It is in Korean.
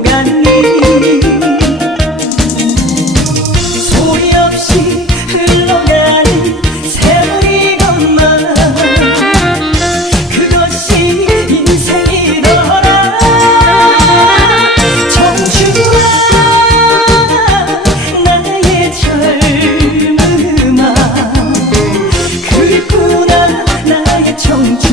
갔니? 소리 없이 세월이지만 그것이 인생이더라 흘러가는 청춘아 나의 그리구나 나의 젊음아 청춘